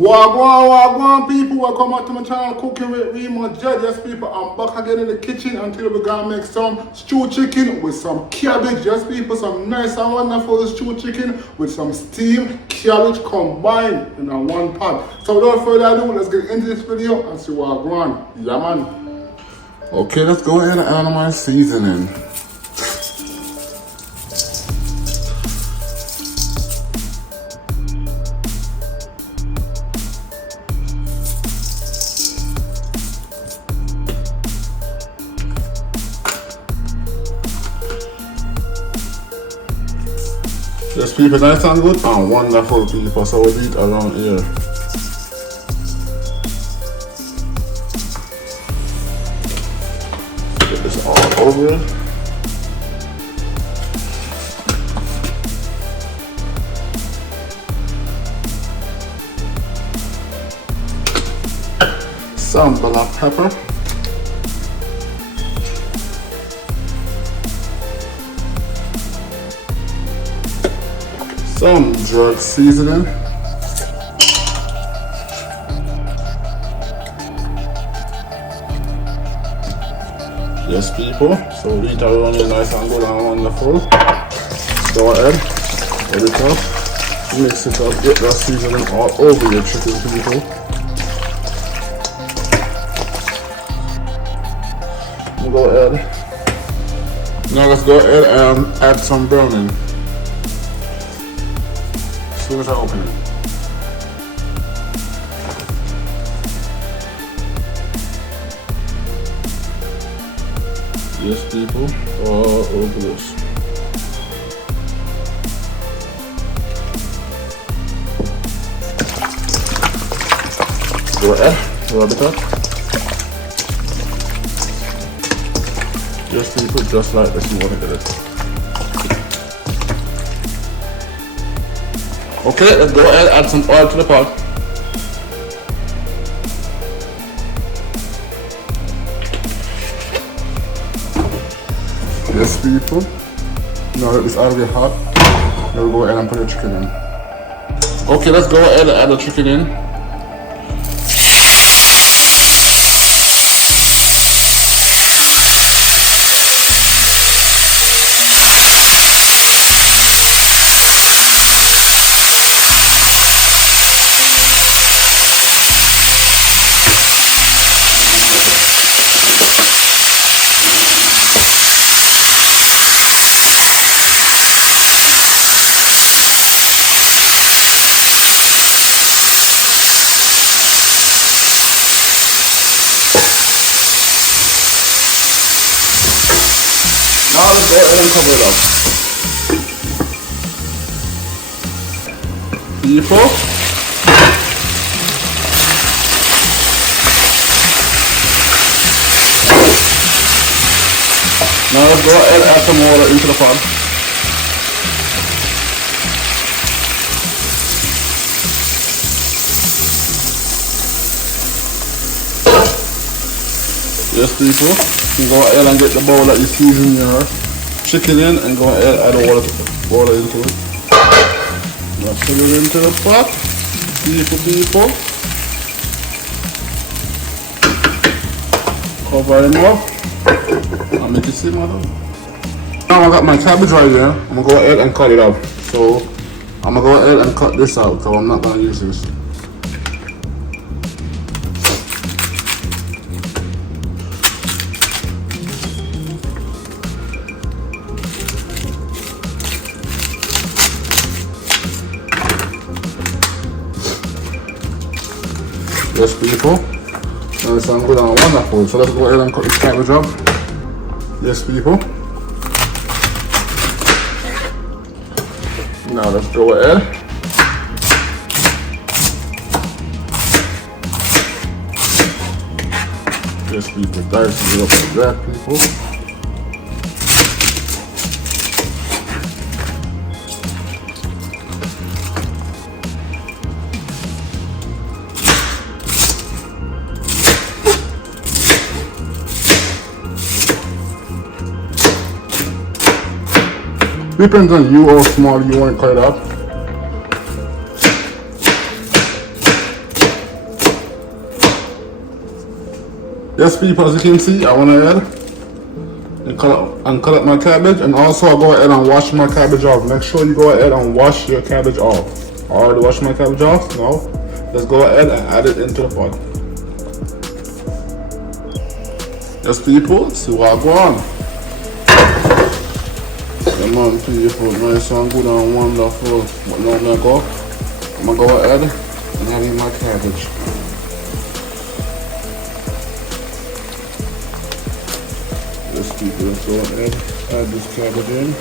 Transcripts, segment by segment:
Wagwan, people. Welcome back to my channel, Cooking with Remodread. Yes, people, I'm back again in the kitchen until we're gonna make some stew chicken with some cabbage. Yes, people, some nice and wonderful stew chicken with some steamed cabbage combined in a one pot. So without further ado, let's get into this video and see what I'm on. Yeah, man. Okay, let's go ahead and add my seasoning. Yes, people, nice and good and wonderful, people. So we eat around here. Get this all over it. Some black pepper. Some jerk seasoning. Yes, people. So we eat around here nice and good and wonderful. Go ahead, add it up, mix it up, get that seasoning all over your chicken, people. Go ahead. Now let's go ahead and add some browning. As soon as I open it. Yes, people, all over this. Go ahead, rub it up. Yes, people, just like this, you want to get it. Okay, let's go ahead and add some oil to the pot. Yes, people. Now that it's already hot, now we'll go ahead and put the chicken in. Okay, let's go ahead and add the chicken in. Now let's go ahead and cover it up. People. Now let's go ahead and add some water into the pot. Yes, people. You go ahead and get the bowl that you season your chicken in and go ahead and add water into it. Now put it into the pot. People. Cover him up and make it simmer down. Now I got my cabbage right here. I'm gonna go ahead and cut it up. So I'm gonna go ahead and cut this out, so I'm not gonna use this. Yes, people. Now it sounds good and wonderful. So let's go ahead and cut this cabbage up. Yes, people. Now let's go ahead. Yes, people. Dice it up like that, people. Depends on you how small you want to cut it up. Yes, people, as you can see, I went ahead and cut up my cabbage, and also I go ahead and wash my cabbage off. Make sure you go ahead and wash your cabbage off. I already washed my cabbage off. Now, let's go ahead and add it into the pot. Yes, people, see what I go on. Come on, people, nice and good and wonderful. But now I'm gonna go ahead and add in my cabbage. Let's keep it go ahead, add this cabbage in.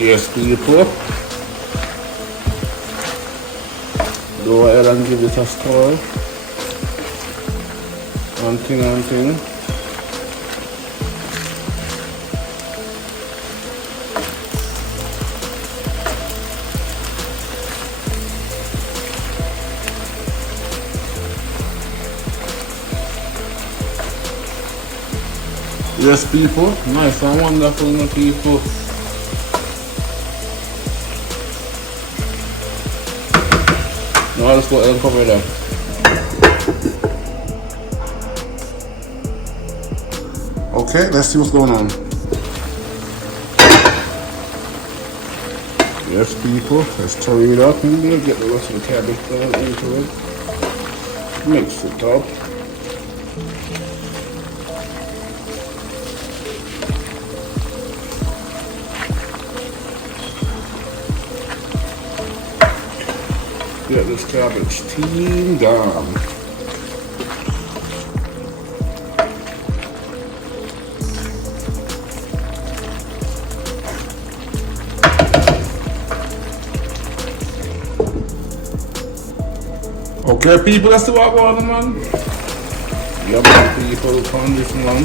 Yes, people. Go ahead and give it a stir. One thing. Yes, people. Nice and wonderful, my people. Now let's go ahead and cover that. Okay, let's see what's going on. Yes, people, let's stir it up and we'll get the rest of the cabbage down into it. Mix it up. Get this cabbage steamed down. Okay, people, let's do what we're on, man. Yeah, man, people, on this one.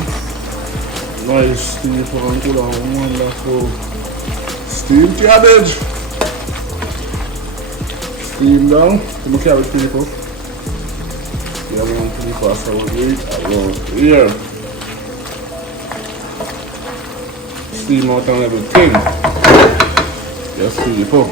Nice, people, and good and wonderful steamed cabbage. Steam down to my cabbage, people. Yeah, man, people, that's how we do it around here. Steam out and everything. Yes, people.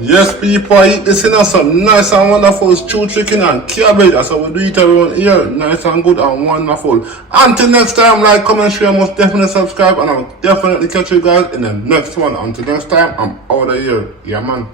Yes, people, I eat this in some nice and wonderful stew chicken and cabbage. That's how we do it around here. Nice and good and wonderful. Until next time, like, comment, share, most definitely subscribe, and I'll definitely catch you guys in the next one. Until next time, I'm out of here. Yeah, man.